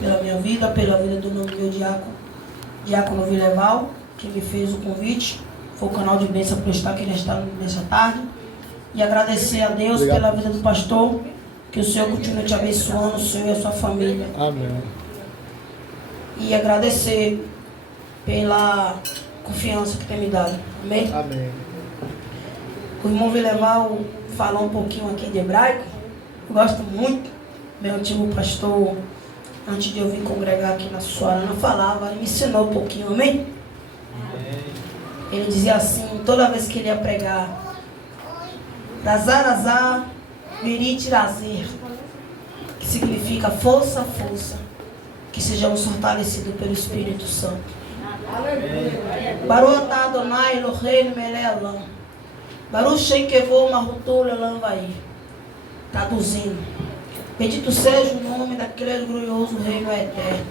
pela minha vida, pela vida do meu diácono Vileval, que me fez o convite. Foi o canal de bênção para eu estar aqui nesta tarde. E agradecer a Deus pela vida do pastor, que o Senhor continue te abençoando, o Senhor e a sua família. Amém. E agradecer pela confiança que tem me dado. Amém? Amém. O irmão Vileval falou um pouquinho aqui de hebraico. Eu gosto muito. Meu antigo pastor, antes de eu vir congregar aqui na Suarana, falava, ele me ensinou um pouquinho, amém? Ele dizia assim, toda vez que ele ia pregar, Razar, Virit Razer, que significa força, força, que sejamos fortalecidos pelo Espírito Santo. Baruch atah Adonai Eloheinu melech haolam. Baruch Shenkevou Mahutou Leolam Vair. Traduzindo, bendito seja o nome daquele glorioso reino eterno.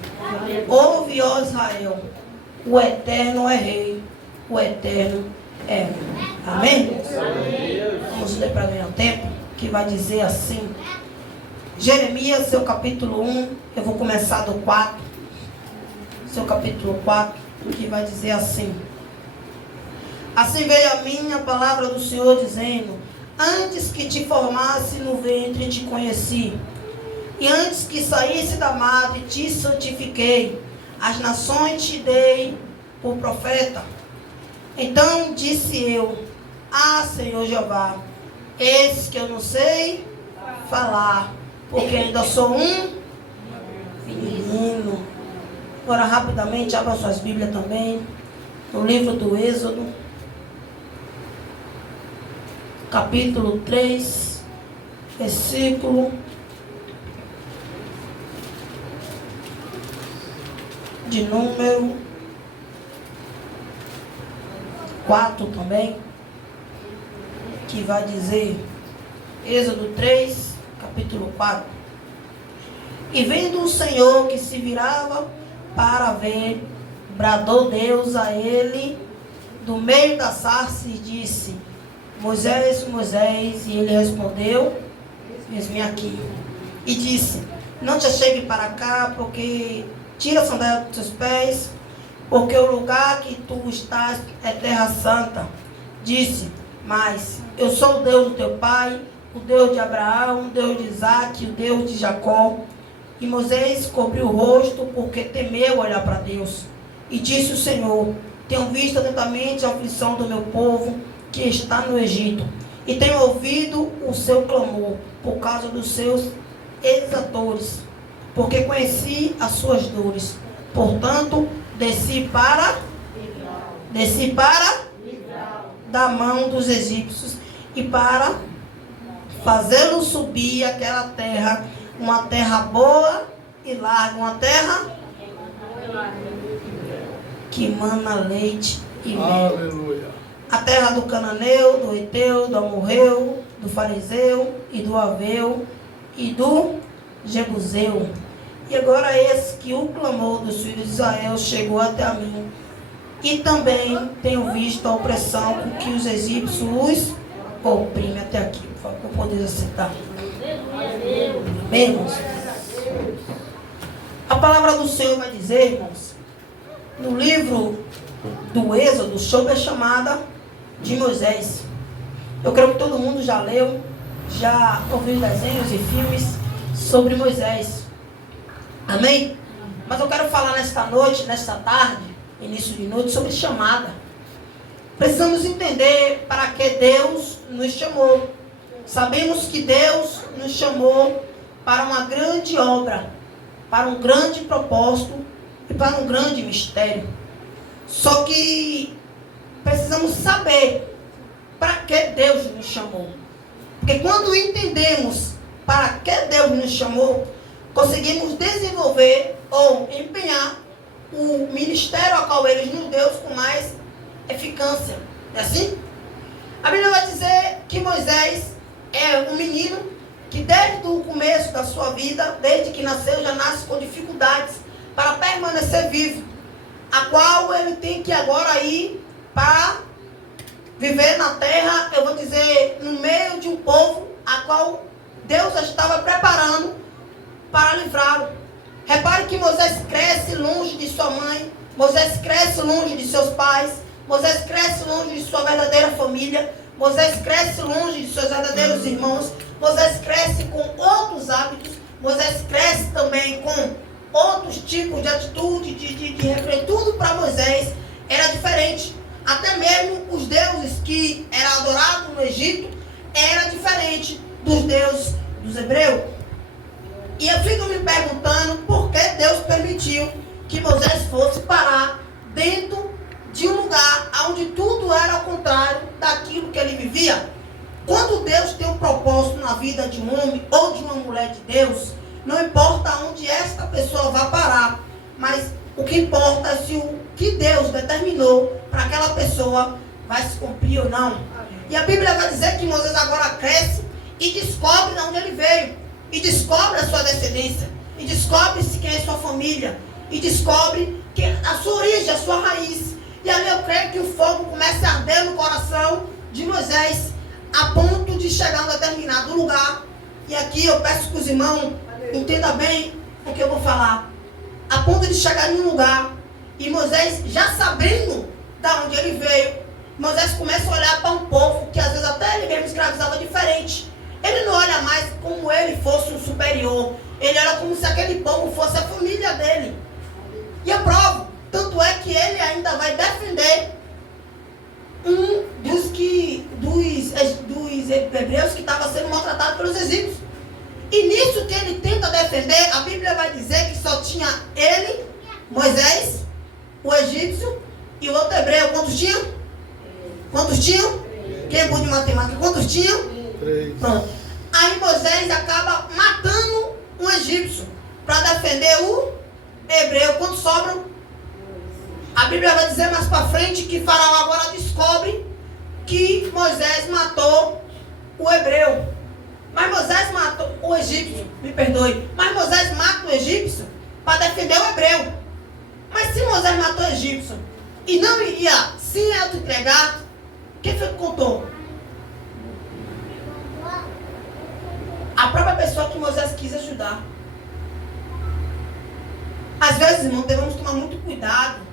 Ouve, ó Israel, o eterno é rei, o eterno é rei. Amém? Vamos ler para ganhar tempo, que vai dizer assim, Jeremias, seu capítulo 1, eu vou começar do 4, seu capítulo 4, que vai dizer assim, assim veio a mim a palavra do Senhor dizendo, antes que te formasse no ventre te conheci, e antes que saísse da madre te santifiquei, as nações te dei por profeta. Então disse eu, Senhor Jeová, eis que eu não sei falar, porque ainda sou um menino. Agora rapidamente, abra suas Bíblias também, no livro do Êxodo, capítulo 3, versículo de número 4 também, que vai dizer, Êxodo 3, capítulo 4. E vendo o Senhor que se virava para ver, bradou Deus a ele do meio da sarça e disse, Moisés, Moisés, e ele respondeu, eis-me aqui. E disse, não te achegue para cá, porque tira a sandália dos teus pés, porque o lugar que tu estás é terra santa. Disse, mas eu sou o Deus do teu pai, o Deus de Abraão, o Deus de Isaque, o Deus de Jacó. E Moisés cobriu o rosto, porque temeu olhar para Deus. E disse o Senhor, tenho visto atentamente a aflição do meu povo, que está no Egito, e tenho ouvido o seu clamor, por causa dos seus exatores, porque conheci as suas dores. Portanto, desci para da mão dos egípcios, e para fazê-lo subir aquela terra, uma terra boa e larga, uma terra que mana leite e mel. Aleluia. A terra do cananeu, do Eteu, do amorreu, do fariseu e do aveu e do jebuseu. E agora eis que o clamor dos filhos de Israel chegou até a mim. E também tenho visto a opressão com que os egípcios os oprimem. Até aqui, por favor, para poder aceitar. Amém, irmãos? A palavra do Senhor vai dizer, irmãos, no livro do Êxodo, sobre a chamada de Moisés. Eu creio que todo mundo já leu, já ouviu desenhos e filmes sobre Moisés. Amém? Mas eu quero falar nesta noite, nesta tarde, início de noite, sobre chamada. Precisamos entender para que Deus nos chamou. Sabemos que Deus nos chamou para uma grande obra, para um grande propósito e para um grande mistério. Só que precisamos saber para que Deus nos chamou. Porque quando entendemos para que Deus nos chamou, conseguimos desenvolver ou empenhar o ministério ao qual Ele nos deu com mais eficácia. É assim? A Bíblia vai dizer que Moisés é um menino que desde o começo da sua vida, desde que nasceu, já nasce com dificuldades para permanecer vivo, a qual ele tem que agora ir para viver na terra, eu vou dizer, no meio de um povo a qual Deus estava preparando para livrá-lo. Repare que Moisés cresce longe de sua mãe, Moisés cresce longe de seus pais, Moisés cresce longe de sua verdadeira família, Moisés cresce longe de seus verdadeiros irmãos, Moisés cresce com outros hábitos, Moisés cresce também com outros tipos de atitude, de refém. Tudo para Moisés era diferente. Até mesmo os deuses que eram adorados no Egito era diferente dos deuses dos hebreus. E eu fico me perguntando por que Deus permitiu que Moisés fosse parar dentro de um lugar onde tudo era ao contrário daquilo que ele vivia. Quando Deus tem um propósito na vida de um homem ou de uma mulher de Deus, não importa onde esta pessoa vai parar, mas o que importa é se o que Deus determinou para aquela pessoa vai se cumprir ou não. E a Bíblia vai dizer que Moisés agora cresce e descobre de onde ele veio, e descobre a sua descendência, e descobre-se quem é sua família, e descobre que a sua origem, a sua raiz. E ali eu creio que o fogo começa a arder no coração de Moisés, a ponto de chegar a um determinado lugar. E aqui eu peço que os irmãos entendam bem o que eu vou falar. A ponto de chegar em um lugar, e Moisés, já sabendo de onde ele veio, Moisés começa a olhar para um povo que às vezes até ele mesmo escravizava diferente. Ele não olha mais como ele fosse um superior. Ele olha como se aquele povo fosse a família dele. E eu provo. Tanto é que ele ainda vai defender um dos hebreus que estava sendo maltratado pelos egípcios. E nisso que ele tenta defender, a Bíblia vai dizer que só tinha ele, Moisés, o egípcio e o outro hebreu. Quantos tinham? Quantos tinham? Quem é bom de matemática? Quantos tinham? 3. Pronto. Aí Moisés acaba matando um egípcio para defender o hebreu. Quantos sobram? A Bíblia vai dizer mais para frente que Faraó agora descobre que Moisés matou o hebreu. Mas Moisés matou o egípcio, me perdoe. Mas Moisés mata o egípcio para defender o hebreu. Mas se Moisés matou o egípcio e não iria se auto-entregar, quem foi que contou? A própria pessoa que Moisés quis ajudar. Às vezes, irmão, devemos tomar muito cuidado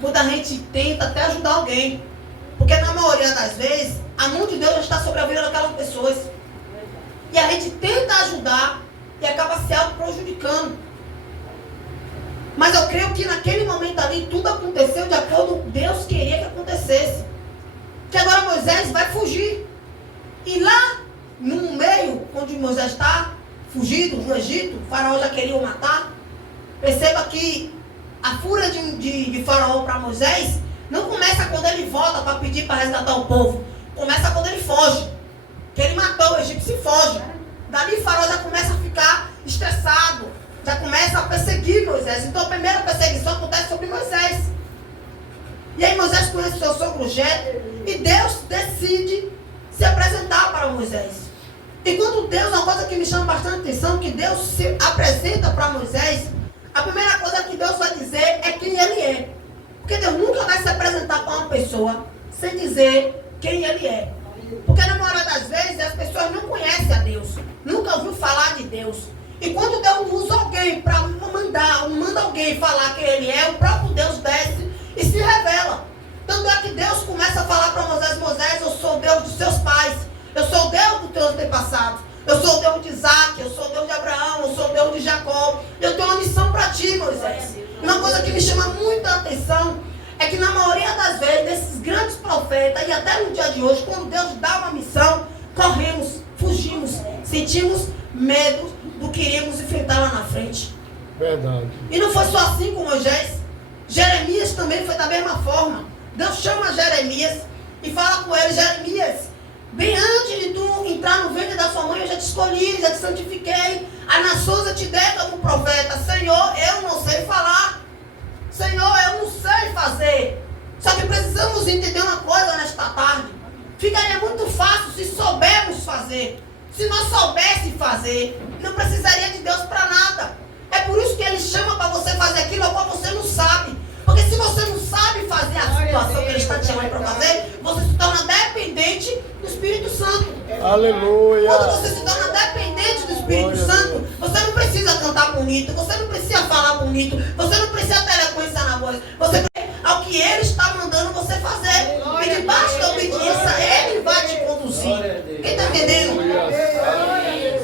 quando a gente tenta até ajudar alguém. Porque na maioria das vezes, a mão de Deus já está sobre a vida daquelas pessoas. E a gente tenta ajudar e acaba se auto-prejudicando. Mas eu creio que naquele momento ali, tudo aconteceu de acordo com Deus queria que acontecesse. Que agora Moisés vai fugir. E lá, no meio onde Moisés está, fugido no Egito, o faraó já queria o matar. Perceba que a fúria de Faraó para Moisés não começa quando ele volta para pedir para resgatar o povo. Começa quando ele foge. Que ele matou o egípcio e foge. Dali Faraó já começa a ficar estressado. Já começa a perseguir Moisés. Então a primeira perseguição acontece sobre Moisés. E aí Moisés conhece seu sogro Jetro. E Deus decide se apresentar para Moisés. E quando Deus, uma coisa que me chama bastante atenção, que Deus se apresenta para Moisés, a primeira coisa que Deus vai dizer é quem ele é. Porque Deus nunca vai se apresentar para uma pessoa sem dizer quem ele é. Porque na maioria das vezes as pessoas não conhecem a Deus, nunca ouviu falar de Deus. E quando Deus usa alguém para manda alguém falar quem ele é, o próprio Deus desce e se revela. Tanto é que Deus começa a falar para Moisés: Moisés, eu sou o Deus dos seus pais, eu sou o Deus dos teus antepassados, eu sou o Deus de Isaac, eu sou o Deus de Abraão, eu sou o Deus de Jacó, eu tenho uma missão para ti, Moisés. Uma coisa que me chama muita atenção é que na maioria das vezes, desses grandes profetas, e até no dia de hoje, quando Deus dá uma missão, corremos, fugimos, sentimos medo do que iríamos enfrentar lá na frente. Verdade. E não foi só assim com Moisés. Jeremias também foi da mesma forma. Deus chama Jeremias e fala com ele: Jeremias, bem antes de tu entrar no ventre da sua mãe, eu já te escolhi, já te santifiquei. As nações eu te dei como profeta. Senhor, eu não sei falar. Senhor, eu não sei fazer. Só que precisamos entender uma coisa nesta tarde. Ficaria muito fácil se soubermos fazer. Se nós soubéssemos fazer, não precisaria de Deus para nada. É por isso que Ele chama para você fazer aquilo ao qual você não sabe. Porque se você não sabe fazer a situação que Ele está te chamando para fazer, você se torna dependente do Espírito Santo. Aleluia. Quando você se torna dependente do Espírito Santo, você não precisa cantar com bonito, você não precisa falar bonito, você não precisa ter eloquência na voz. Você ao que Ele está mandando você fazer. E debaixo da obediência, Ele vai te conduzir. Quem está entendendo?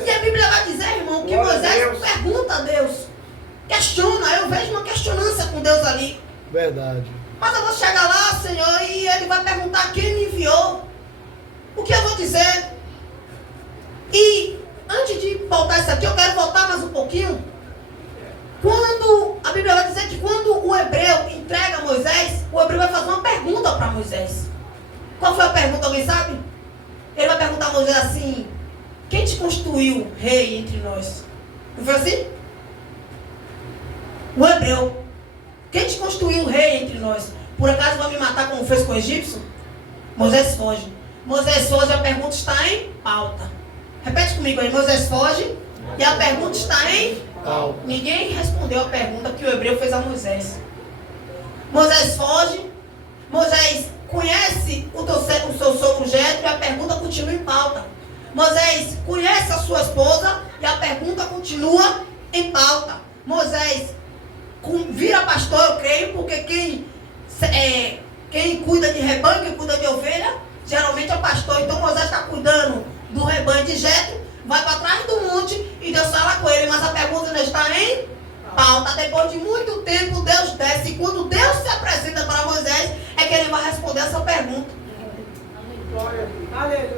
E a Bíblia vai dizer, irmão, que Moisés pergunta a Deus. Questiona, eu vejo uma questionância com Deus ali. Verdade. Mas eu vou chegar lá, Senhor, e Ele vai perguntar quem me enviou. O que eu vou dizer? E antes de voltar isso aqui, eu quero voltar mais um pouquinho. Quando a Bíblia vai dizer que quando o hebreu entrega Moisés, o hebreu vai fazer uma pergunta para Moisés. Qual foi a pergunta? Alguém sabe? Ele vai perguntar a Moisés assim: quem te constituiu rei entre nós? Não foi assim? O hebreu: quem te constituiu rei entre nós? Por acaso vai me matar como fez com o egípcio? Moisés foge. Moisés foge, a pergunta está em pauta. Repete comigo aí: Moisés foge e a pergunta está em pauta. Ninguém respondeu a pergunta que o hebreu fez a Moisés. Moisés foge, Moisés conhece o seu sogro Jetro e a pergunta continua em pauta. Moisés conhece a sua esposa e a pergunta continua em pauta. Moisés vira pastor, eu creio, porque quem cuida de rebanho, quem cuida de ovelha, geralmente é o pastor. Então Moisés está cuidando do rebanho de Jetro, vai para trás do monte e Deus fala com ele, mas a pergunta ainda está em pauta. Depois de muito tempo Deus desce, e quando Deus se apresenta para Moisés, é que ele vai responder essa pergunta.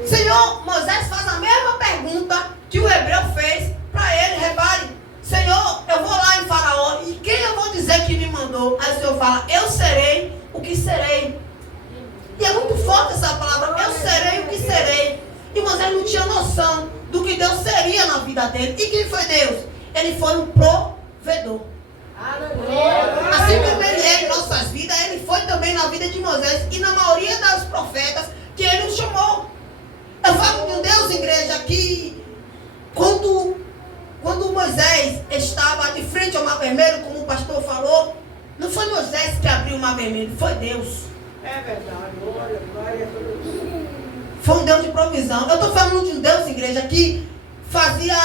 Senhor, Moisés faz a mesma pergunta que o hebreu fez para ele. Repare: Senhor, eu vou lá em Faraó, e quem eu vou dizer que me mandou? Aí o Senhor fala: eu serei o que serei. E é muito forte essa palavra: eu serei o que serei. E Moisés não tinha noção do que Deus seria na vida dele. E quem foi Deus? Ele foi um provedor. Assim como ele é em nossas vidas, ele foi também na vida de Moisés e na maioria dos profetas que ele o chamou. Eu falo de um Deus, igreja, que quando Moisés estava de frente ao Mar Vermelho, como o pastor falou, não foi Moisés que abriu o Mar Vermelho, foi Deus. É verdade, glória a Deus. Foi um Deus de provisão. Eu estou falando de um Deus, igreja, que fazia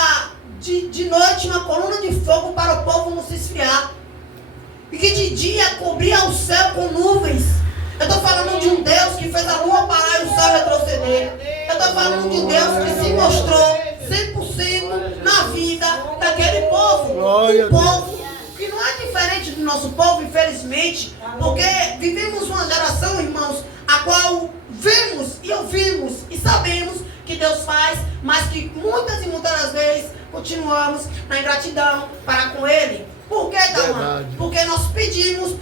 de noite uma coluna de fogo para o povo não se esfriar. E que de dia cobria o céu com nuvens. Eu estou falando de um Deus que fez a lua parar e o céu retroceder. Eu estou falando de um Deus que se mostrou 100% na vida daquele povo. Um povo que não é diferente do nosso povo, infelizmente, porque vivemos uma geração, irmãos, a qual vemos e ouvimos e sabemos que Deus faz, mas que muitas e muitas das vezes continuamos na ingratidão para com Ele. Por que, Dalma? Porque nós pedimos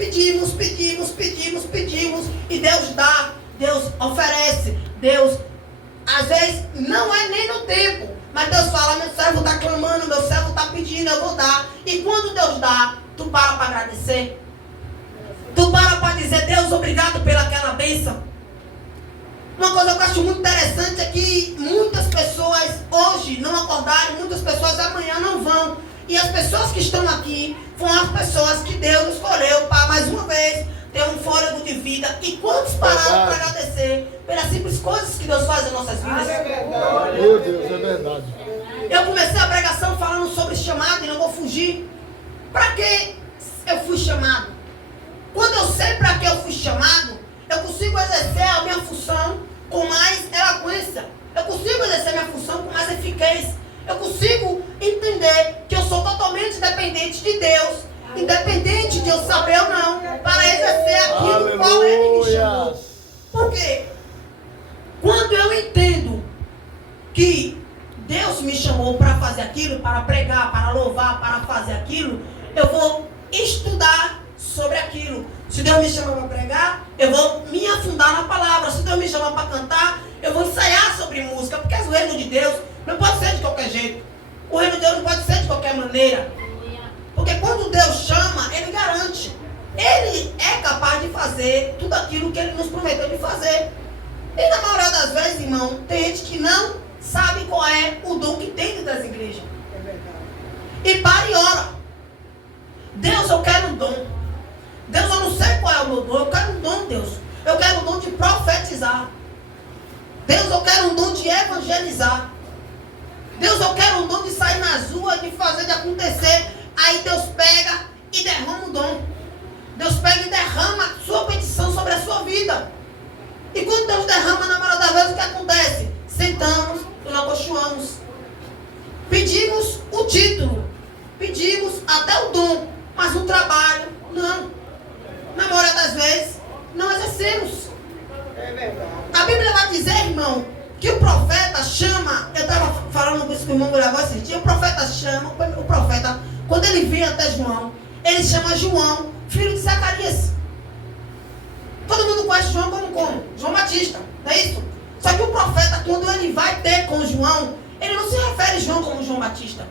e Deus dá, Deus oferece, Deus às vezes não é nem no tempo, mas Deus fala: meu servo está clamando, meu servo está pedindo, eu vou dar. E quando Deus dá, tu para agradecer, tu para dizer: Deus, obrigado pelaquela bênção. Uma coisa que eu acho muito interessante é que muitas pessoas hoje não acordaram, muitas pessoas amanhã não vão. E as pessoas que estão aqui foram as pessoas que Deus escolheu para mais uma vez ter um fôlego de vida. E quantos pararam para agradecer pelas simples coisas que Deus faz em nossas vidas? Meu Deus, é verdade. Eu comecei a pregação falando sobre chamado e não vou fugir. Para que eu fui chamado? Quando eu sei para que eu fui chamado, eu consigo exercer a minha função com mais eloquência. Eu consigo exercer a minha função com mais eficácia. Eu consigo entender que eu sou totalmente dependente de Deus, independente de eu saber ou não, para exercer aquilo qual Ele me chamou. Por quê? Quando eu entendo que Deus me chamou para fazer aquilo, para pregar, para louvar, para fazer aquilo, eu vou estudar sobre aquilo. Se Deus me chama para pregar, eu vou me afundar na palavra. Se Deus me chama para cantar, eu vou ensaiar sobre música, porque o reino de Deus não pode ser de qualquer jeito. O reino de Deus não pode ser de qualquer maneira. Porque quando Deus chama, Ele garante. Ele é capaz de fazer tudo aquilo que Ele nos prometeu de fazer. E na maioria das vezes, irmão, tem gente que não sabe qual é o dom que tem dentro das igrejas. É verdade. E para e ora: Deus, eu quero um dom. Deus, eu não sei qual é o meu dom. Eu quero um dom, Deus. Eu quero um dom de profetizar. Deus, eu quero um dom de evangelizar. Deus, eu quero um dom de sair nas ruas, de fazer, de acontecer. Aí Deus pega e derrama o dom. Deus pega e derrama a sua petição sobre a sua vida. E quando Deus derrama, na maioria das vezes, o que acontece? Sentamos e nós cochoamos. Pedimos o título, pedimos até o dom, mas o trabalho, não. Na maioria das vezes, não exercemos. É verdade. A Bíblia vai dizer, irmão, que o profeta chama, eu estava falando com isso com o irmão Gravó esses dias, o profeta chama, quando ele vem até João, ele chama João, filho de Zacarias. Todo mundo conhece João como? João Batista, não é isso? Só que o profeta, quando ele vai ter com João, ele não se refere a João como João Batista.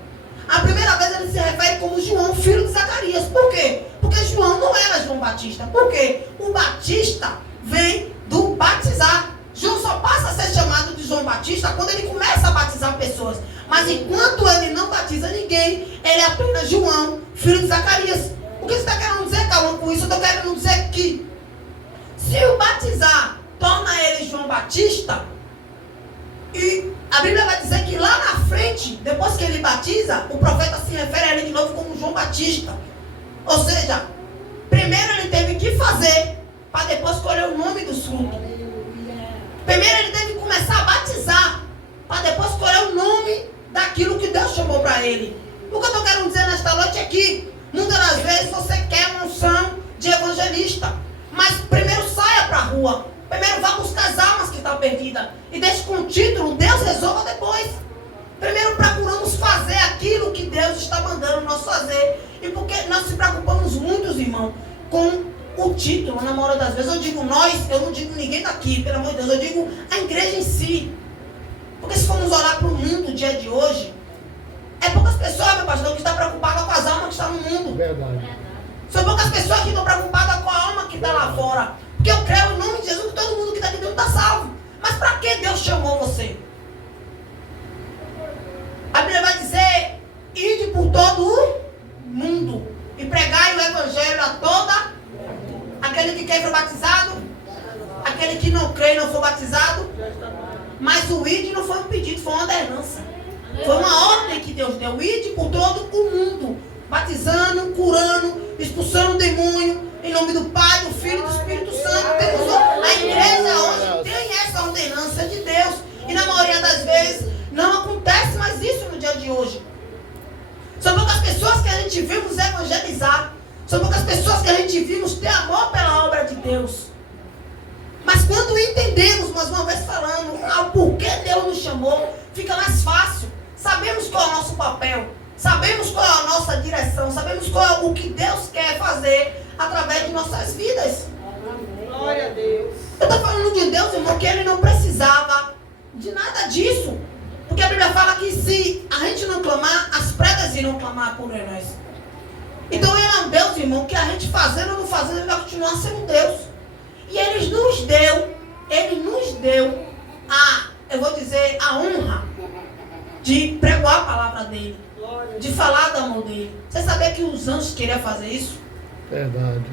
A primeira vez ele se refere como João, filho de Zacarias. Por quê? Porque João não era João Batista. Por quê? O Batista vem do batizar. João só passa a ser chamado de João Batista quando ele começa a batizar pessoas. Mas enquanto ele não batiza ninguém, ele é apenas João, filho de Zacarias. O que você está querendo dizer, Calma, com isso? Eu estou querendo dizer que se o batizar torna ele João Batista, e a Bíblia vai dizer que lá na frente, depois que ele batiza, o profeta se refere a ele de novo como João Batista. Ou seja, primeiro ele teve que fazer, para depois escolher o nome dos frutos. Primeiro ele teve que começar a batizar, para depois escolher o nome daquilo que Deus chamou para ele. O que eu estou querendo dizer nesta noite é que, muitas das vezes, você quer uma unção de evangelista, mas primeiro saia para a rua. Primeiro vá buscar as almas que estão perdidas. E deixe com o título, Deus resolva depois. Primeiro procuramos fazer aquilo que Deus está mandando nós fazer. E porque nós se preocupamos muito, irmão, com o título, na maioria das vezes. Eu digo nós, eu não digo ninguém daqui, pelo amor de Deus. Eu digo a igreja em si. Porque se formos olhar para o mundo, o dia de hoje, é poucas pessoas, meu pastor, que estão preocupadas com as almas que estão no mundo. Verdade. São poucas pessoas que estão preocupadas com a alma que está lá fora. Porque eu creio em nome de Jesus que todo mundo que está aqui dentro está salvo. Mas para que Deus chamou você? A Bíblia vai dizer, ide por todo o mundo e pregai o evangelho a toda. Aquele que quer ser batizado, aquele que não crê e não for batizado. Mas o ide não foi um pedido, foi uma ordenança. Foi uma ordem que Deus deu. Ide por todo o mundo, batizando, curando, expulsando o demônio. Em nome do Pai, do Filho e do Espírito Santo. A igreja hoje tem essa ordenança de Deus. E na maioria das vezes não acontece mais isso no dia de hoje. São poucas pessoas que a gente vimos evangelizar. São poucas pessoas que a gente vimos ter amor pela obra de Deus. Mas quando entendemos, mais uma vez falando, o porquê Deus nos chamou, fica mais fácil. Sabemos qual é o nosso papel. Sabemos qual é a nossa direção. Sabemos qual é o que Deus quer fazer através de nossas vidas. Glória a Deus. Eu estou falando de Deus, irmão, que ele não precisava de nada disso. Porque a Bíblia fala que se a gente não clamar, as pragas irão clamar por nós. Então ele é um Deus, irmão, que a gente fazendo ou não fazendo, ele vai continuar sendo Deus. E ele nos deu a honra de pregoar a palavra dele, de falar do amor dele. Você sabia que os anjos queriam fazer isso? Verdade.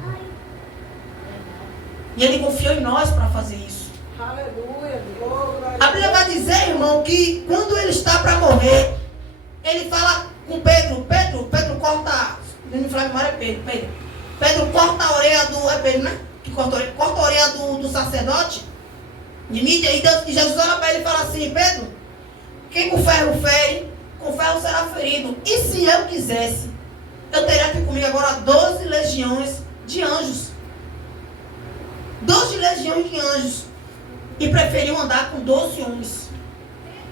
E ele confiou em nós para fazer isso. Aleluia. Glória A Bíblia vai dizer, irmão, que quando ele está para morrer, ele fala com Pedro, Pedro corta, não me fala a memória, é Pedro corta a orelha do, é Pedro, né? Que corta a orelha do sacerdote, de mídia, e Jesus olha para ele e fala assim, Pedro, quem com ferro fere, com ferro será ferido. E se eu quisesse, eu teria aqui comigo agora 12 legiões de anjos. 12 legiões de anjos. E preferiu andar com 12 homens.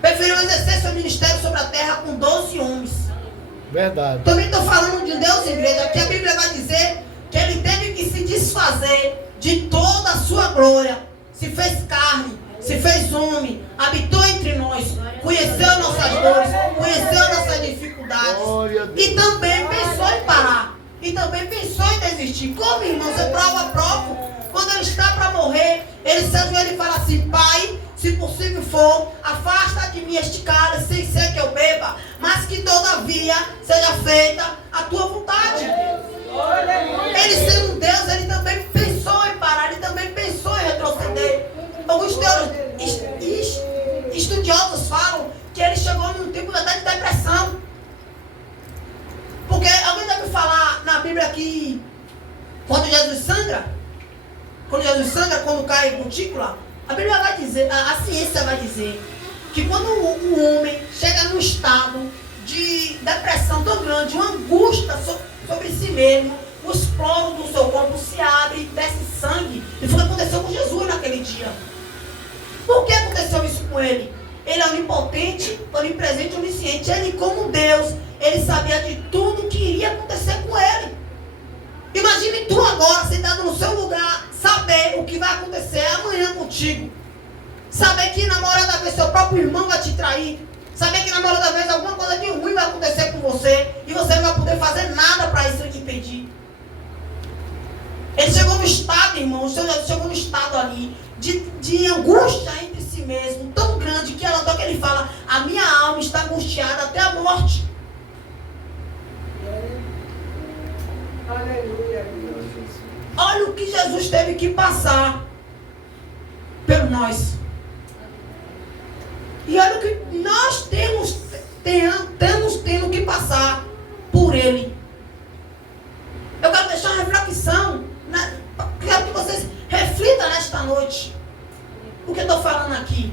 Preferiu exercer seu ministério sobre a terra com 12 homens. Verdade. Também estou falando de Deus, igreja. Aqui a Bíblia vai dizer que ele teve que se desfazer de toda a sua glória. Se fez carne, se fez homem, habitou entre nós, conheceu nossas dores, conheceu nossas dificuldades. E também pensou em parar. E também pensou em desistir. Como, irmãos, eu prova próprio. Quando ele está para morrer, ele se ajoelha e fala assim, Pai, se possível for, afasta de mim este cálice, sem ser que eu beba, mas que todavia seja feita a tua vontade. Ele sendo um Deus, ele também pensou em parar, ele também pensou em retroceder. Alguns estudiosos falam que ele chegou num tipo até de depressão. Porque alguém Quando Jesus sangra, quando cai cutícula, a Bíblia vai dizer, a ciência vai dizer, que quando o homem chega num estado de depressão tão grande, uma angústia sobre si mesmo, os poros do seu corpo se abrem, desce sangue. E foi o que aconteceu com Jesus naquele dia. Por que aconteceu isso com ele? Ele é onipotente, onipresente, onisciente. Ele, como Deus, ele sabia de tudo que iria acontecer com ele. Imagine tu agora, sentado no seu lugar, saber o que vai acontecer amanhã contigo. Saber que na hora da vez seu próprio irmão vai te trair. Saber que na hora da vez alguma coisa de ruim vai acontecer com você. E você não vai poder fazer nada para isso te impedir. Ele chegou no estado, irmão, chegou no estado ali de angústia entre si mesmo, tão grande que ele fala, a minha alma está angustiada até a morte. Aleluia. Olha o que Jesus teve que passar por nós. E olha o que nós temos tendo que passar por Ele. Eu quero deixar uma reflexão. Quero que vocês reflitam nesta noite o que eu estou falando aqui.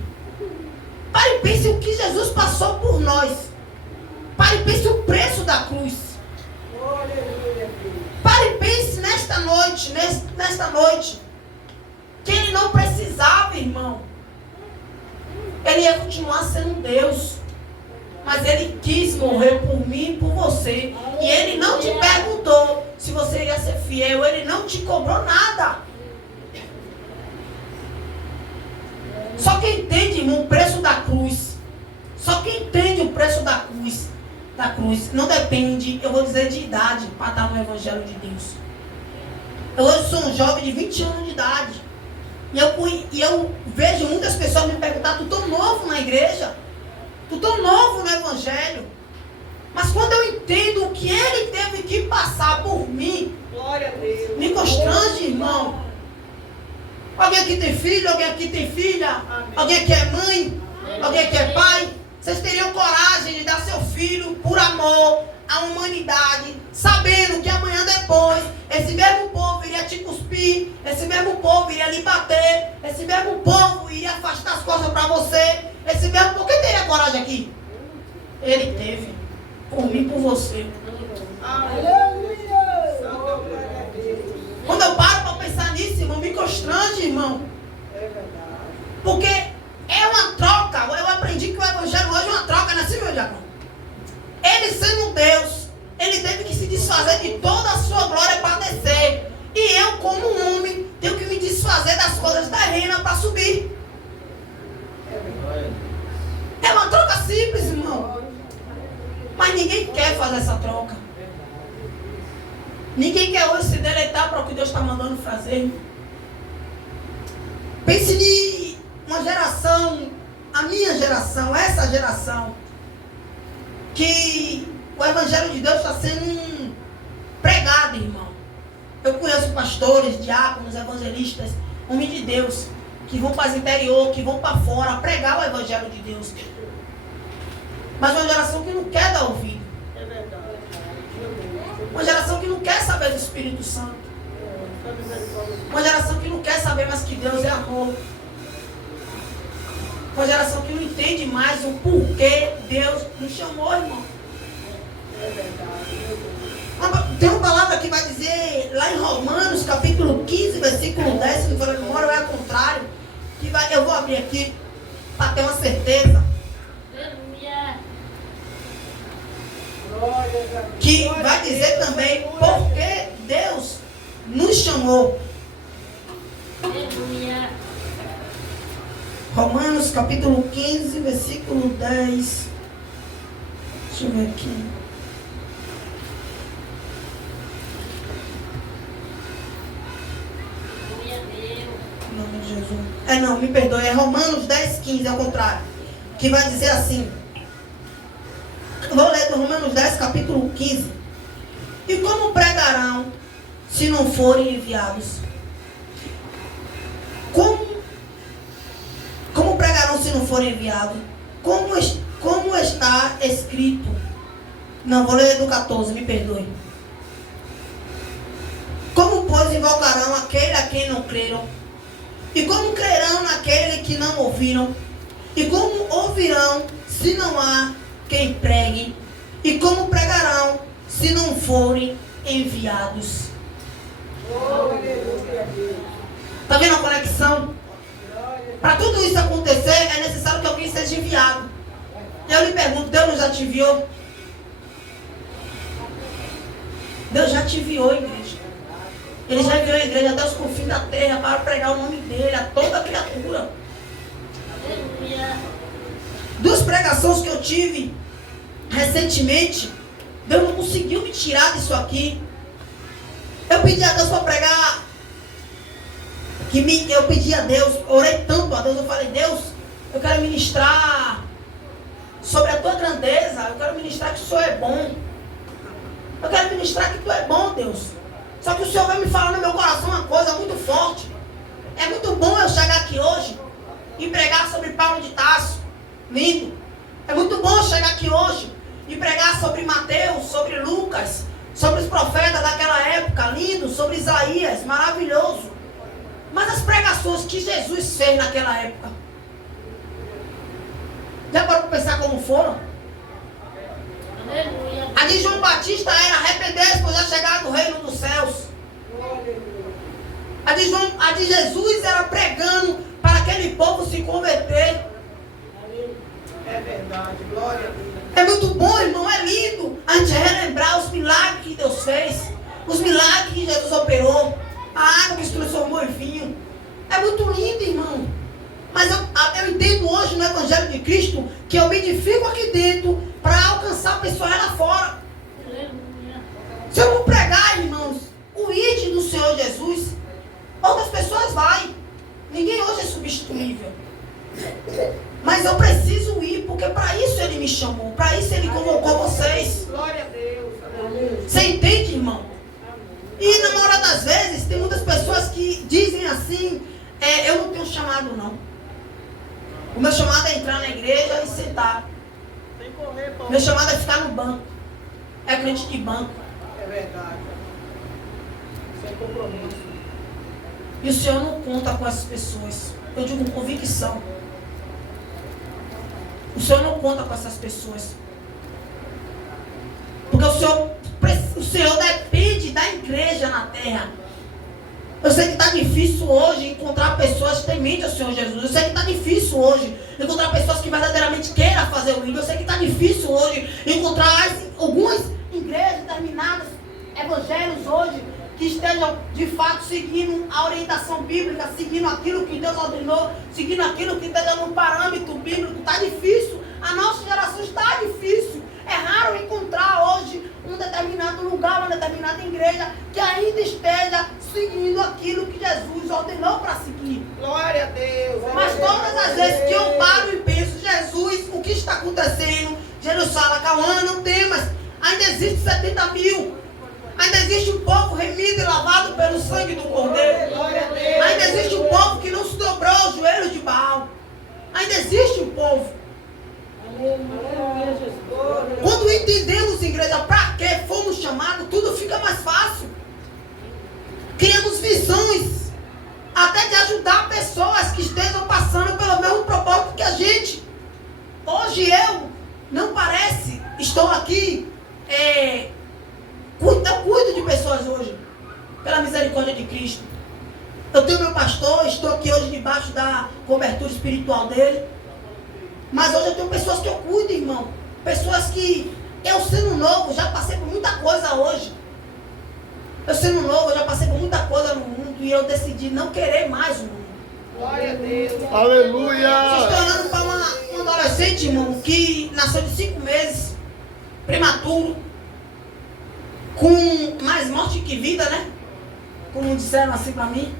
Pare e pense o que Jesus passou por nós. Pare e pense o preço da cruz. Pare e pense nesta noite, que Ele não precisava, irmão. Ele ia continuar sendo Deus. Mas Ele quis morrer por mim e por você. E Ele não te perguntou se você ia ser fiel. Ele não te cobrou nada. Só quem entende, irmão, o preço da cruz. Só quem entende o preço da cruz. Não depende, eu vou dizer, de idade para estar no Evangelho de Deus. Eu hoje sou um jovem de 20 anos de idade. E eu vejo muitas pessoas me perguntar, tu tão novo na igreja? Tu tão novo no Evangelho? Mas quando eu entendo o que Ele teve que passar por mim, Glória a Deus. me constrange, irmão. Alguém aqui tem filho? Alguém aqui tem filha? Amém. Alguém aqui é mãe? Alguém aqui é pai? Vocês teriam coragem de dar seu filho por amor à humanidade, sabendo que amanhã depois, esse mesmo povo iria te cuspir, esse mesmo povo iria lhe bater, esse mesmo povo iria afastar as costas para você, esse mesmo povo, quem teria coragem aqui? Ele teve, por mim e por você. Aleluia. Glória a Deus. Quando eu paro para pensar nisso, irmão, me constrange, irmão. É verdade. Porque é uma troca. Eu aprendi que o Evangelho hoje é uma troca, não é assim, meu diácono? Ele sendo Deus, Ele teve que se desfazer de toda a sua glória para descer. E eu, como um homem, tenho que me desfazer das coisas terrenas para subir. É uma troca simples, irmão. Mas ninguém quer fazer essa troca. Ninguém quer hoje se deletar para o que Deus está mandando fazer. Pense em uma geração, a minha geração, essa geração, que o Evangelho de Deus está sendo pregado, irmão. Eu conheço pastores, diáconos, evangelistas, homens de Deus, que vão para o interior, que vão para fora, pregar o Evangelho de Deus. Mas uma geração que não quer dar ouvido. É verdade. Uma geração que não quer saber do Espírito Santo. Uma geração que não quer saber mais que Deus é amor. Uma geração que não entende mais o porquê Deus nos chamou, irmão. É verdade. Tem uma palavra que vai dizer lá em Romanos, capítulo 15, versículo 10, se não for a memória, é ao contrário. Que vai, eu vou abrir aqui para ter uma certeza. Que vai dizer também porque Deus nos chamou. Romanos capítulo 15, versículo 10. Deixa eu ver aqui. Em nome de Jesus. Não, me perdoe. É Romanos 10, 15, ao contrário. Que vai dizer assim. Vou ler do Romanos 10, capítulo 15. E como pregarão se não forem enviados? Como pregarão se não forem enviados? Como está escrito? Não, vou ler do 14, me perdoe. Como, pois, pois invocarão aquele a quem não creram? E como crerão naquele que não ouviram? E como ouvirão se não há quem pregue? E como pregarão se não forem enviados? Está vendo a conexão? Para tudo isso acontecer, é necessário que alguém seja enviado. E eu lhe pergunto, Deus já te enviou? Deus já te enviou, igreja. Ele já enviou a igreja até os confins da terra para pregar o nome dele a toda criatura. Duas pregações que eu tive recentemente, Deus não conseguiu me tirar disso aqui. Eu pedi a Deus para pregar. Eu pedi a Deus, orei tanto a Deus, eu falei, Deus, eu quero ministrar sobre a tua grandeza, eu quero ministrar que o Senhor é bom. Eu quero ministrar que tu é bom, Deus. Só que o Senhor vai me falar no meu coração uma coisa muito forte. É muito bom eu chegar aqui hoje e pregar sobre Paulo de Tarso. Lindo. É muito bom eu chegar aqui hoje e pregar sobre Mateus, sobre Lucas, sobre os profetas daquela época. Lindo. Sobre Isaías. Maravilhoso. Mas as pregações que Jesus fez naquela época, já parou para pensar como foram? A de João Batista era arrepender-se, pois já chegado o reino dos céus. A de Jesus era pregando para aquele povo se converter. É verdade, glória a Deus. É muito bom, irmão, é lindo a gente relembrar os milagres que Deus fez, os milagres que Jesus operou, a água que se transformou em vinho. É muito lindo, irmão. Mas eu entendo hoje no Evangelho de Cristo que eu me edifico aqui dentro para alcançar pessoas lá fora. Se eu não pregar, irmãos, o ide do Senhor Jesus, outras pessoas vão. Ninguém hoje é substituível. Mas eu preciso ir, porque para isso Ele me chamou, para isso Ele convocou vocês. Glória a Deus. Você entende, irmão? E na maioria das vezes, tem muitas pessoas que dizem assim, eu não tenho chamado não. O meu chamado é entrar na igreja e sentar. Sem correr, Paulo. Meu chamado é ficar no banco. É crente de banco. É verdade. Sem compromisso. E o Senhor não conta com essas pessoas. Eu digo com convicção. O Senhor não conta com essas pessoas. Porque o Senhor depende da igreja na terra. Eu sei que está difícil hoje encontrar pessoas tementes ao Senhor Jesus. Eu sei que está difícil hoje encontrar pessoas que verdadeiramente queiram fazer o ídolo. Eu sei que está difícil hoje encontrar algumas igrejas determinadas, evangelhos hoje, que estejam de fato seguindo a orientação bíblica, seguindo aquilo que Deus ordenou, seguindo aquilo que está dando um parâmetro bíblico. Está difícil. A nossa geração está difícil. É raro encontrar hoje um determinado lugar, uma determinada igreja que ainda esteja seguindo aquilo que Jesus ordenou para seguir. Glória a Deus. Mas todas as vezes que eu paro e penso, Jesus, o que está acontecendo? Jerusalém, Cauã, não temas. Ainda existe 70 mil. Ainda existe um povo remido e lavado pelo sangue do Cordeiro. Glória a Deus. Ainda existe um povo que não se dobrou aos joelhos de Baal. Ainda existe um povo. Quando entendemos, igreja, para que fomos chamados, tudo fica mais fácil. Criamos visões, até de ajudar pessoas que estejam passando pelo mesmo propósito que a gente. Hoje eu, não parece, estou aqui, eu cuido de pessoas hoje, pela misericórdia de Cristo. Eu tenho meu pastor, estou aqui hoje debaixo da cobertura espiritual dele. Mas hoje eu tenho pessoas que eu cuido, irmão. Pessoas que, eu sendo novo, já passei por muita coisa hoje. Eu sendo novo, eu já passei por muita coisa no mundo e eu decidi não querer mais o mundo. Glória a Deus. Aleluia! Vocês estão olhando para uma adolescente, irmão, que nasceu de 5 meses, prematuro, com mais morte que vida, né? Como disseram assim para mim.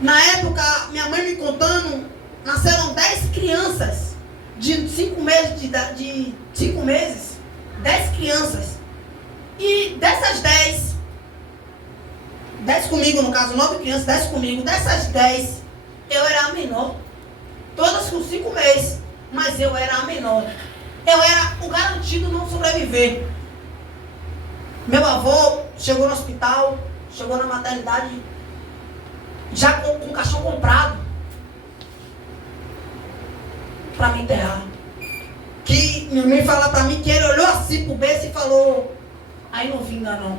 Na época, minha mãe me contando, nasceram 10 crianças de 5 meses, de 5 meses, 10 crianças. E dessas 10 comigo, no caso, 9 crianças, 10 comigo, dessas 10, eu era a menor. Todas com 5 meses, mas eu era a menor. Eu era o garantido não sobreviver. Meu avô chegou no hospital, chegou na maternidade já com o caixão comprado para me enterrar. Que minha mãe fala para mim que ele olhou assim pro berço e falou: aí não vinga não.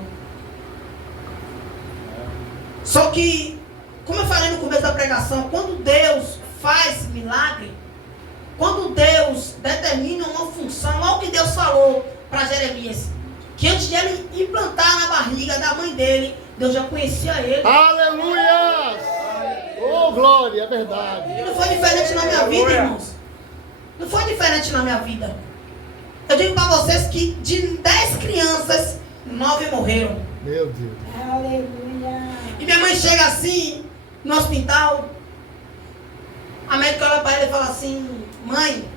Só que, como eu falei no começo da pregação, quando Deus faz milagre, quando Deus determina uma função, olha o que Deus falou para Jeremias, que antes de ele implantar na barriga da mãe dele, Deus já conhecia ele. Aleluia! Oh, glória, é verdade. E não foi diferente na minha vida, irmãos. Não foi diferente na minha vida. Eu digo para vocês que de 10 crianças, 9 morreram. Meu Deus. Aleluia. E minha mãe chega assim, no hospital, a médica olha para ele e fala assim: mãe,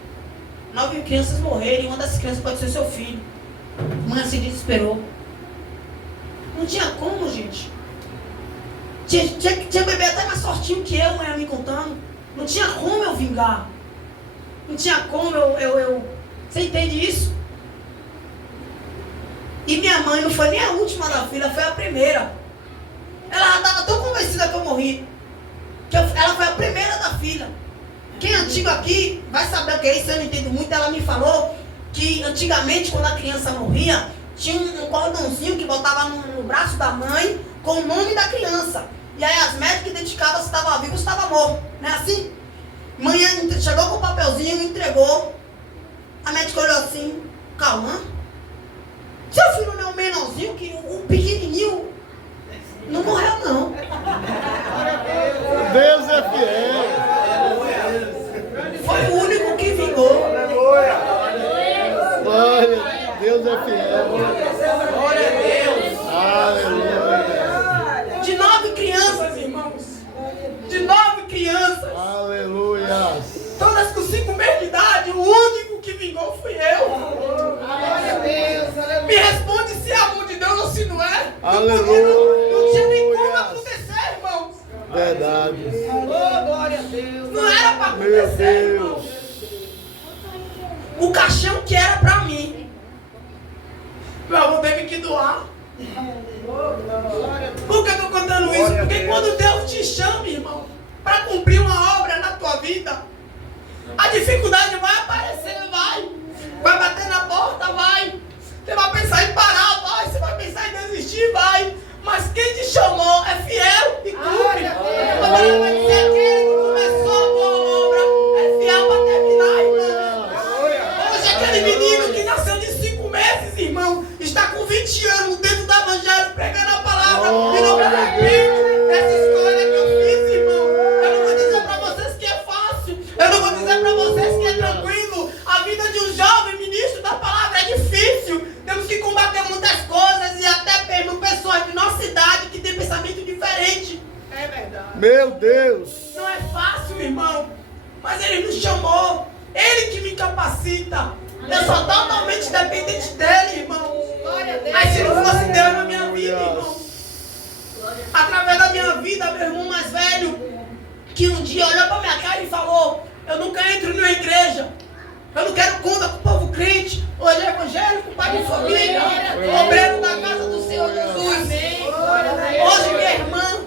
9 crianças morreram e uma dessas crianças pode ser seu filho. A mãe se desesperou. Não tinha como, gente. Tinha bebê até mais sortinho que eu, mãe, me contando. Não tinha como eu vingar. Não tinha como Você entende isso? E minha mãe não foi nem a última da fila, foi a primeira. Ela já estava tão convencida que eu morri, que ela foi a primeira da fila. Quem é antigo aqui vai saber o que é isso, eu não entendo muito. Ela me falou que antigamente, quando a criança morria, tinha um cordãozinho que botava no braço da mãe com o nome da criança. E aí as médicas identificavam se estava vivo ou se estava morto. Não é assim? Mãe chegou com o papelzinho, entregou. A médica olhou assim: calma, seu filho não é um menorzinho, que o pequenininho não morreu não. Deus é fiel. Foi o único que vingou. Glória, Deus é fiel. Glória a Deus. Aleluia. De 9 crianças, irmãos. De 9 crianças. Aleluia. Todas com 5 meses de idade. O único que vingou fui eu. Glória a Deus. Aleluia. Me responde se é amor de Deus ou se não é. Aleluia. Não tinha nem como acontecer, irmãos. Verdade. Oh, glória a Deus. Não era para Meu acontecer, irmãos. Deus. O caixão que era para mim, meu avô teve que doar. Por que eu estou contando isso? Porque quando Deus te chama, irmão, para cumprir uma obra na tua vida, a dificuldade vai aparecer, vai bater na porta, vai. Você vai pensar em parar, vai. Você vai pensar em desistir, vai. Mas quem te chamou é fiel e cumpre. Quando ele vai dizer aquele que começou a boa obra, é fiel para terminar, irmão. Hoje aquele menino que nasceu de 5 meses, irmão, está com 20 anos dentro do evangelho, pregando a palavra, e não me arrependo dessa escolha que eu fiz, irmão. Eu não vou dizer para vocês que é fácil, eu não vou dizer para vocês que é tranquilo. A vida de um jovem ministro da palavra é difícil. Temos que combater muitas coisas e até mesmo pessoas de nossa idade que têm pensamento diferente. É verdade. Meu Deus. Não é fácil, irmão, mas Ele nos chamou, Ele que me capacita. Eu sou totalmente dependente dEle, irmão. Glória a Deus. Mas se não fosse Deus na minha vida, irmão, através da minha vida, meu irmão mais velho, que um dia olhou para minha cara e falou: eu nunca entro numa igreja, eu não quero conta com o povo crente, hoje é evangélico, pai de família, obreiro da casa do Senhor Jesus. Hoje minha irmã,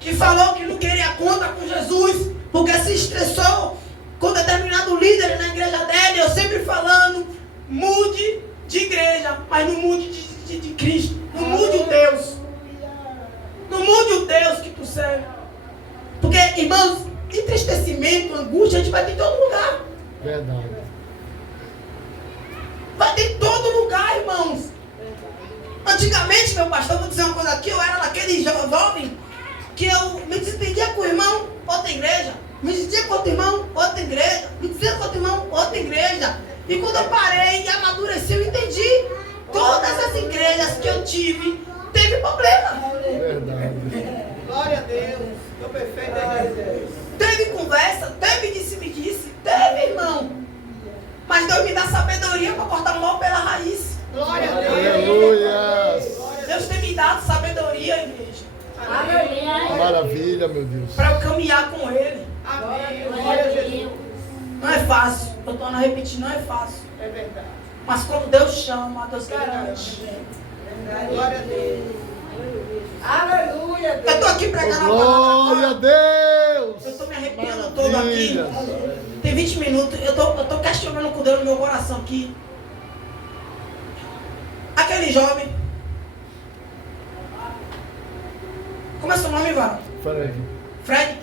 que falou que não queria conta com Jesus, porque se estressou com determinado líder na igreja dele, eu sempre falando: mude de igreja, mas não mude de Cristo, não mude o Deus, não mude o Deus que tu serve. Porque, irmãos, entristecimento, angústia, a gente vai ter em todo lugar. Verdade. Vai ter em todo lugar, irmãos. Antigamente, meu pastor, vou dizer uma coisa aqui, eu era daquele jovem que eu me despedia com o irmão, outra igreja. Me dizia com outro irmão, outra igreja. Me dizia com outro irmão, outra igreja. E quando eu parei e amadureci, eu entendi. Todas as igrejas que eu tive, teve problema. Verdade. Glória a Deus. Estou perfeito em Deus. Teve conversa, teve disse-me-disse, teve, irmão. Mas Deus me dá sabedoria para cortar o mal pela raiz. Glória a Deus. Aleluia. Deus tem me dado sabedoria, igreja, Maravilha, meu Deus. para eu caminhar com Ele. Amém. Glória a Jesus. Não é fácil, eu estou a repetir, não é fácil. É verdade. Mas quando Deus chama, Deus garante. Glória a Deus. Aleluia. aqui pregando a Glória a palavra. Deus. Eu estou me arrepiando todo aqui. Maravilha. Tem 20 minutos. Eu tô questionando com Deus no meu coração aqui. Aquele jovem. Como é seu nome, Val? Fred. Fred.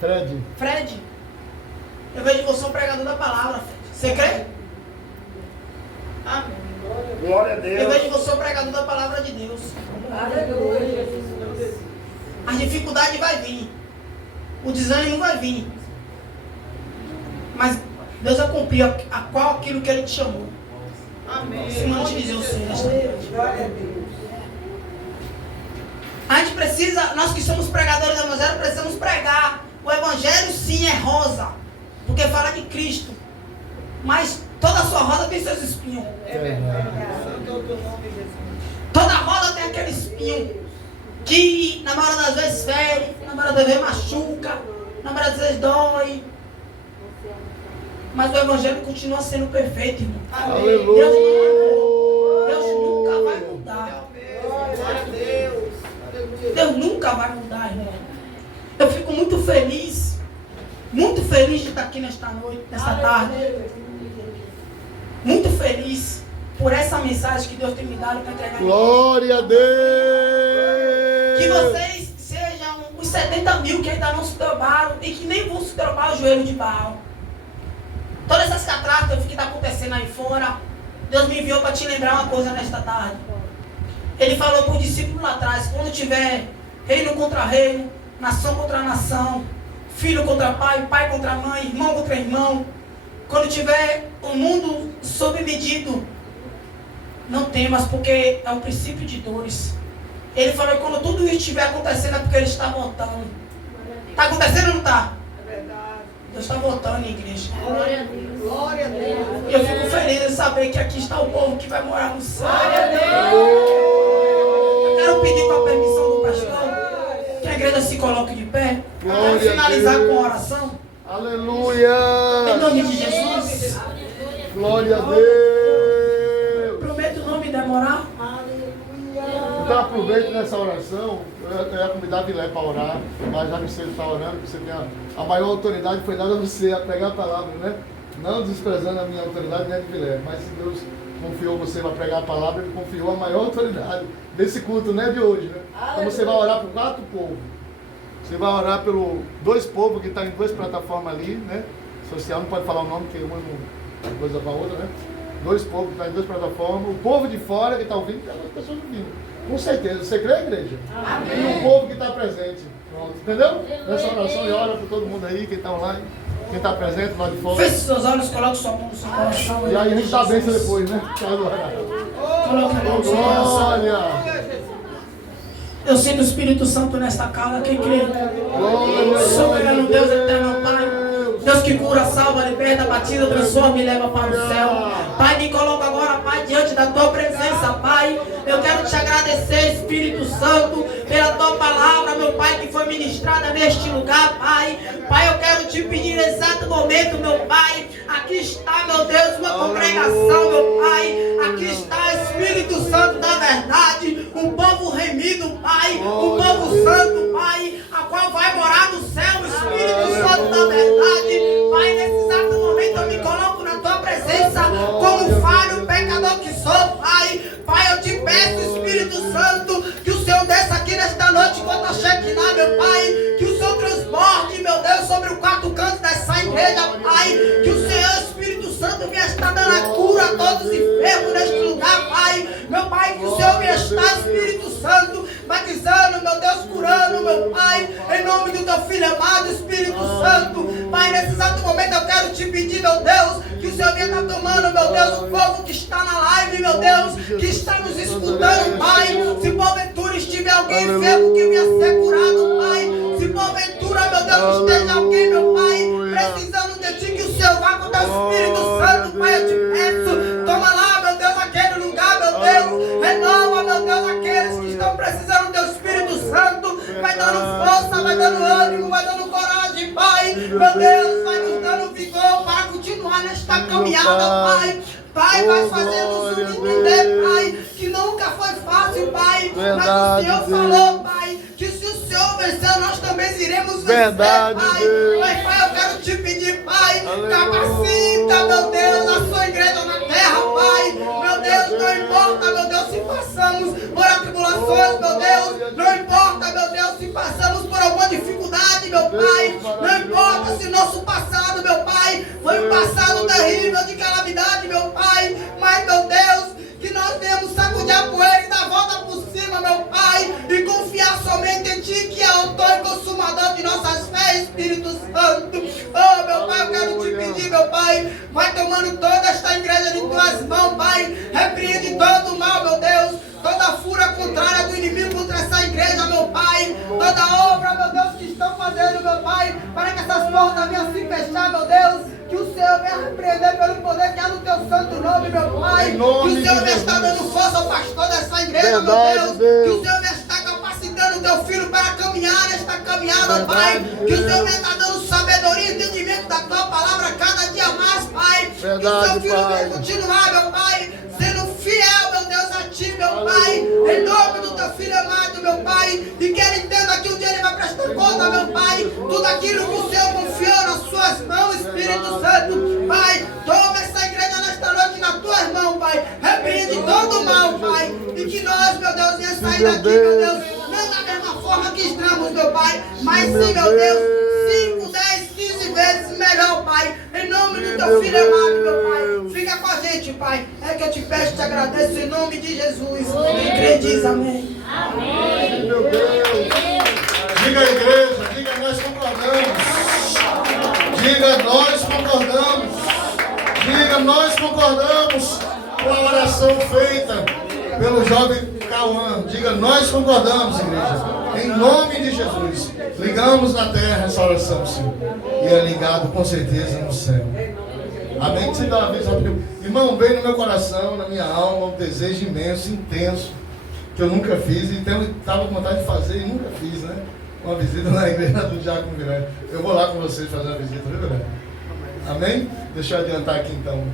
Fred. Fred. Eu vejo você um pregador da palavra, Fred. Você crê? Amém. Glória a Eu Deus. vejo você um pregador da palavra de Deus. Aleluia. As dificuldades vai vir. O desânimo vai vir. Mas Deus vai cumprir a qual aquilo que Ele te chamou. Amém. Se mande dizer o Senhor nesta noite. Glória a Deus. A gente precisa, nós que somos pregadores do Evangelho, precisamos pregar. O Evangelho sim é rosa, porque fala de Cristo. Mas toda a sua rosa tem seus espinhos. É verdade. Santo é o teu nome, Jesus. Toda roda tem aquele espinho que na maioria das vezes fere, na maioria das vezes machuca, na maioria das vezes dói. Mas o Evangelho continua sendo perfeito, irmão. Aleluia. Deus nunca vai mudar. Glória a Deus. Aleluia. Deus nunca vai mudar, irmão. Eu fico muito feliz de estar aqui nesta noite, nesta tarde. Muito feliz por essa mensagem que Deus tem me dado para entregar. Glória a Deus. Que vocês sejam os 70 mil que ainda não se dobraram e que nem vão se dobrar o joelho de Baal. Todas essas catástrofes que está acontecendo aí fora, Deus me enviou para te lembrar uma coisa nesta tarde. Ele falou para o discípulo lá atrás, quando tiver reino contra reino, nação contra nação, filho contra pai, pai contra mãe, irmão contra irmão, quando tiver o mundo submedido, não temas, porque é um princípio de dores. Ele falou que quando tudo isso estiver acontecendo é porque Ele está voltando. Está acontecendo ou não está? É verdade. Deus está voltando, igreja. Glória a Deus. Glória a Deus. E eu fico feliz em saber que aqui está o povo que vai morar no céu. Glória a Deus. Eu quero pedir com a permissão do pastor que a igreja se coloque de pé. Eu quero Glória a finalizar Deus. com a oração. Em Aleluia. nome de Jesus. Glória a Deus. Prometo não me demorar. Então aproveite nessa oração. Eu ia convidar a Vilé para orar, mas já que você está orando, que você tem a maior autoridade foi dada a você a pregar a palavra, né? Não desprezando a minha autoridade nem a de Vilé, mas se Deus confiou você para pregar a palavra, Ele confiou a maior autoridade desse culto, né, de hoje, né? Então você vai orar por 4 povos. Você vai orar pelo 2 povos que estão em 2 plataformas ali, né? Social, não pode falar o nome, porque uma não coisa com a outra, né? 2 povos que estão em 2 plataformas. O povo de fora que está ouvindo, tem outras pessoas ouvindo. Com certeza. Você crê, igreja? Amém. E o povo que está presente. Pronto. Entendeu? Nessa oração e ora por todo mundo aí, quem está online, quem está presente lá de fora. Feche seus olhos, coloque sua mão no seu coração. E aí a gente dá a bênção depois, né? Agora. Coloque a mão no seu coração. Glória! Eu sinto o Espírito Santo nesta casa. Quem crê? Glória! Soberano Deus, eterno Pai. Deus que cura, salva, liberta, batiza, transforma e leva para o céu. Pai, me coloco agora, Pai, diante da Tua presença, Pai. Eu quero te agradecer, Espírito Santo, pela Tua palavra, meu Pai, que foi ministrada neste lugar, Pai. Pai, eu quero te pedir nesse exato momento, meu Pai. Aqui está, meu Deus, uma congregação, meu Pai. Aqui está, Espírito Santo da verdade. Um povo remido, Pai. Um povo santo, Pai. A qual vai morar no céu, Espírito Santo da verdade. Pai, nesse exato momento eu me coloco na Tua presença como falho, pecador que sou, Pai. Pai, eu te peço, Espírito Santo, que o Senhor desça aqui nesta noite enquanto a Shekinah, meu Pai. Que o Senhor transporte, meu Deus, sobre o 4 cantos dessa igreja, Pai. Que o Senhor, Espírito Santo, venha estar dando a cura a todos os enfermos neste lugar, Pai. Meu Pai, que o Senhor venha estar, Espírito Santo, batizando, meu Deus, curando, meu Pai. Em nome do Teu Filho amado, Espírito Santo. Pai, nesse exato momento eu quero te pedir, meu Deus, que o Senhor venha estar tomando, meu Deus, o povo que está na live, meu Deus, que está nos escutando, Pai. Se porventura estiver alguém enfermo que venha ser curado, Pai. Se porventura, meu Deus, esteja alguém, meu Pai, precisando de Ti, que o Senhor vá com o Teu Espírito Santo, Pai, eu te peço. Toma lá, meu Deus, aquele lugar, meu Deus. Renova, meu Deus, aqueles que estão precisando do Teu Espírito Santo. Vai dando força, vai dando ânimo, vai dando coragem, Pai. Meu Deus, vai nos dando vigor para continuar nesta caminhada, Pai. Pai, vai fazendo-nos entender, Pai, que nunca foi fácil, Pai. Mas o Senhor falou, Pai, que se o Senhor venceu, nós também iremos vencer, Verdade, Pai. Deus. Mas, Pai, eu quero te pedir, Pai, Aleluia. capacita, meu Deus, a sua igreja na terra, Pai. Meu Deus, não importa, meu Deus, se passamos por atribulações, meu Deus. Não importa, meu Deus, se passamos por alguma dificuldade, meu Pai. Não importa se o nosso passado, meu Pai, foi um passado terrível de calamidade, meu Pai. Mas, meu Deus, que nós venhamos sacudir a poeira e dar a volta por cima, meu Pai, e confiar somente em Ti, que é o autor e consumador de nossas fés, Espírito Santo. Oh, meu Pai, eu quero te pedir, meu Pai, vai tomando toda esta igreja de Tuas mãos, Pai. Repreende todo o mal, meu Deus, toda a fúria contrária do inimigo contra essa igreja, meu Pai. Toda obra, meu Deus, que estão fazendo, meu Pai, para que essas portas venham se fechar, meu Deus. Que o Senhor venha repreender pelo poder que há no Teu santo nome, meu Pai. Que o Senhor venha estar dando força ao pastor dessa igreja, meu Deus. Que o Senhor venha estar capacitando o Teu filho para caminhar nesta caminhada, Pai. Que o Senhor venha estar dando sabedoria e entendimento da Tua palavra cada dia mais, Pai. Que o Seu filho venha continuar, meu Pai, sendo fiel, meu Deus, a Ti, meu Pai. Em nome do Teu filho amado, meu Pai. E que ele entenda que um dia ele vai prestar conta, meu Pai. Tudo aquilo que o Senhor confiou nas Suas mãos, Espírito Santo, Pai, toma essa igreja nesta noite nas Tuas mãos, Pai. Repreende todo o mal, Pai. E que nós, meu Deus, venha sair daqui, meu Deus, não da mesma forma que estamos, meu Pai, mas sim, meu Deus, 5, 10, 15 vezes melhor, Pai. Em nome do Teu filho amado, meu Pai. Fica com a gente, Pai. É que eu te peço e te agradeço em nome de Jesus. Quem crê diz amém. Amém, meu Deus. Diga a igreja, diga nós concordamos. Diga nós concordamos. Diga nós concordamos com a oração feita pelo jovem Cauã. Diga nós concordamos, igreja. Em nome de Jesus. Ligamos na terra essa oração, Senhor. E é ligado com certeza no céu. Amém? Você dá uma vez, irmão, veio no meu coração, na minha alma, um desejo imenso, intenso, que eu nunca fiz e estava com vontade de fazer e nunca fiz, né? Uma visita na igreja do Diácono Vilela. Eu vou lá com vocês fazer uma visita, viu, Vilela? Amém? Deixa eu adiantar aqui então.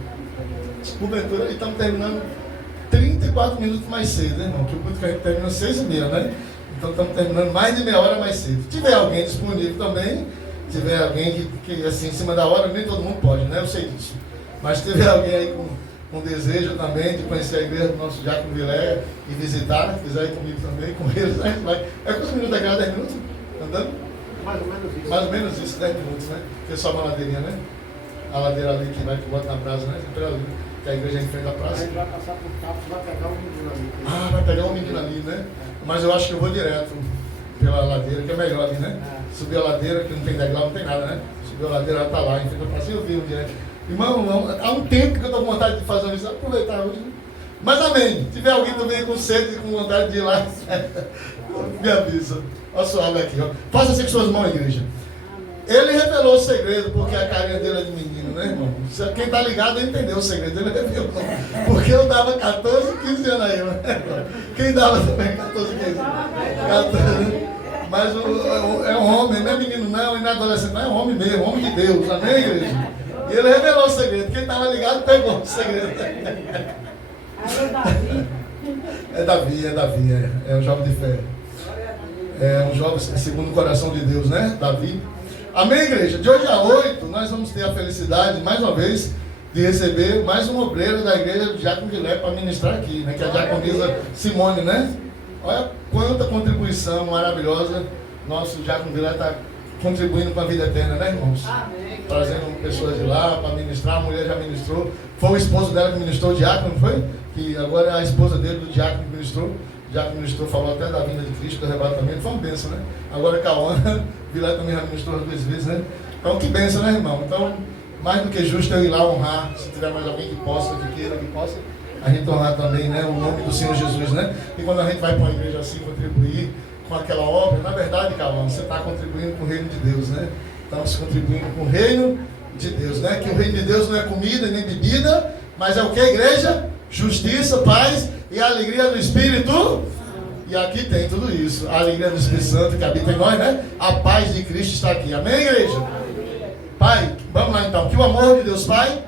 Porventura, e estamos terminando 34 minutos mais cedo, né, irmão? Que o culto que a gente termina 6h30, né? Então estamos terminando mais de meia hora mais cedo. Se tiver alguém disponível também, se tiver alguém que assim, em cima da hora, nem todo mundo pode, né? Eu sei disso. Mas se tiver alguém aí com desejo também de conhecer a igreja do nosso Diácono Vilela e visitar, né? Quiser ir comigo também, com eles, a gente vai. É quantos minutos da casa? 10 minutos? Andando? Mais ou menos isso. Mais ou menos isso, 10 minutos, né? Porque só uma ladeirinha, né? A ladeira ali que vai que bota na praça, né? Sempre ali, que a igreja é em frente à A praça. gente vai passar por Tapos, vai pegar um menino ali. Ah, vai pegar um menino ali, né? Mas eu acho que eu vou direto pela ladeira, que é melhor ali, né? Subir a ladeira, que não tem degrau, não tem nada, né? Subir a ladeira, ela tá lá, em frente à praça, e eu vi um direto. Irmão, há um tempo que eu estou com vontade de fazer uma visita, aproveitar hoje. Né? Mas amém. Se tiver alguém também com sede e com vontade de ir lá, me avisa. Olha só, olha aqui, ó. Faça assim com suas mãos, igreja. Ele revelou o segredo, porque a carinha dele é de menino, né, irmão? Quem tá ligado entendeu o segredo, ele revelou. Porque eu dava 14, 15 anos aí, né? Quem dava também 14, 15 anos? 14, mas é um homem, não é menino não, e não é adolescente, não é um homem mesmo, homem de Deus, amém, igreja? E ele revelou o segredo, quem estava ligado pegou o segredo. É Davi, é um jovem de fé. É um jovem segundo o coração de Deus, né, Davi? Amém, igreja? De hoje a 8, nós vamos ter a felicidade, mais uma vez, de receber mais um obreiro da igreja do Diácono Vilela para ministrar aqui, né? Que é a diaconisa Simone, né? Olha quanta contribuição maravilhosa nosso Diácono Vilela está contribuindo com a vida eterna, né, irmãos? Amém. Trazendo pessoas de lá para ministrar, a mulher já ministrou. Foi o esposo dela que ministrou, o diácono, não foi? Que agora é a esposa dele, do diácono, que ministrou. O diácono ministrou, falou até da vinda de Cristo, do arrebatamento. Foi uma bênção, né? Agora Cauã, Vilela também já ministrou 2 vezes, né? Então, que bênção, né, irmão? Então, mais do que justo eu ir lá honrar, se tiver mais alguém que possa, que queira, que possa, a gente honrar também, né, o nome do Senhor Jesus, né? E quando a gente vai para uma igreja assim, contribuir com aquela obra, na verdade, Cauã, você está contribuindo com o reino de Deus, né? Estamos contribuindo com o reino de Deus, né? Que o reino de Deus não é comida nem bebida, mas é o que, igreja? Justiça, paz e a alegria do Espírito. E aqui tem tudo isso. A alegria do Espírito Santo que habita em nós, né? A paz de Cristo está aqui. Amém, igreja? Pai, vamos lá então. Que o amor de Deus Pai,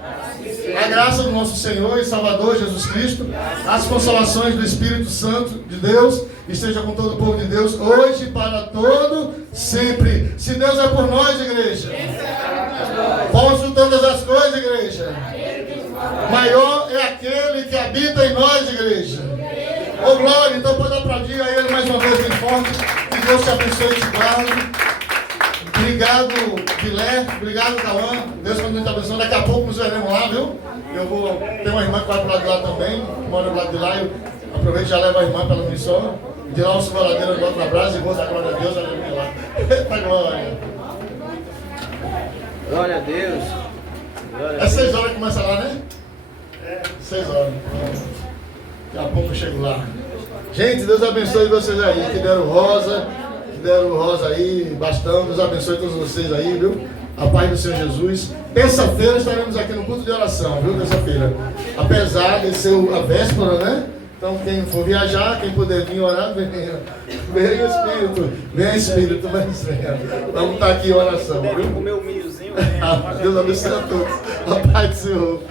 A graça do nosso Senhor e Salvador Jesus Cristo, as consolações do Espírito Santo de Deus, esteja com todo o povo de Deus, hoje e para todo sempre. Se Deus é por nós, igreja, posso todas as coisas, igreja. Maior é aquele que habita em nós, igreja. Ô glória, então pode aplaudir a Ele mais uma vez bem forte. Que Deus te abençoe e te guarde. Obrigado, Vilé. Obrigado, Cauã. Deus continue te abençoando. Daqui a pouco nos veremos lá, viu? Eu vou ter uma irmã que vai para o lado de lá também. Mora do lado de lá. Eu aproveito e já levo a irmã para a missão. De lá os voladeiros voltam na brasa e vou dar glória a Deus. Aleluia lá. Eita glória. Glória a Deus. Glória a É Deus. 6 horas que começa lá, né? 6 horas. Daqui a pouco eu chego lá. Gente, Deus abençoe vocês aí. Que deram rosa. Que deram rosa aí. Bastão. Deus abençoe todos vocês aí, viu? A paz do Senhor Jesus. Terça-feira estaremos aqui no culto de oração, viu? Terça-feira. Apesar de ser a véspera, né? Então, quem for viajar, quem puder vir orar, venha. Venha Espírito. Venha Espírito, venha. Vamos estar aqui em oração, Deve viu? comer o milhozinho. Deus abençoe a todos. A paz do Senhor.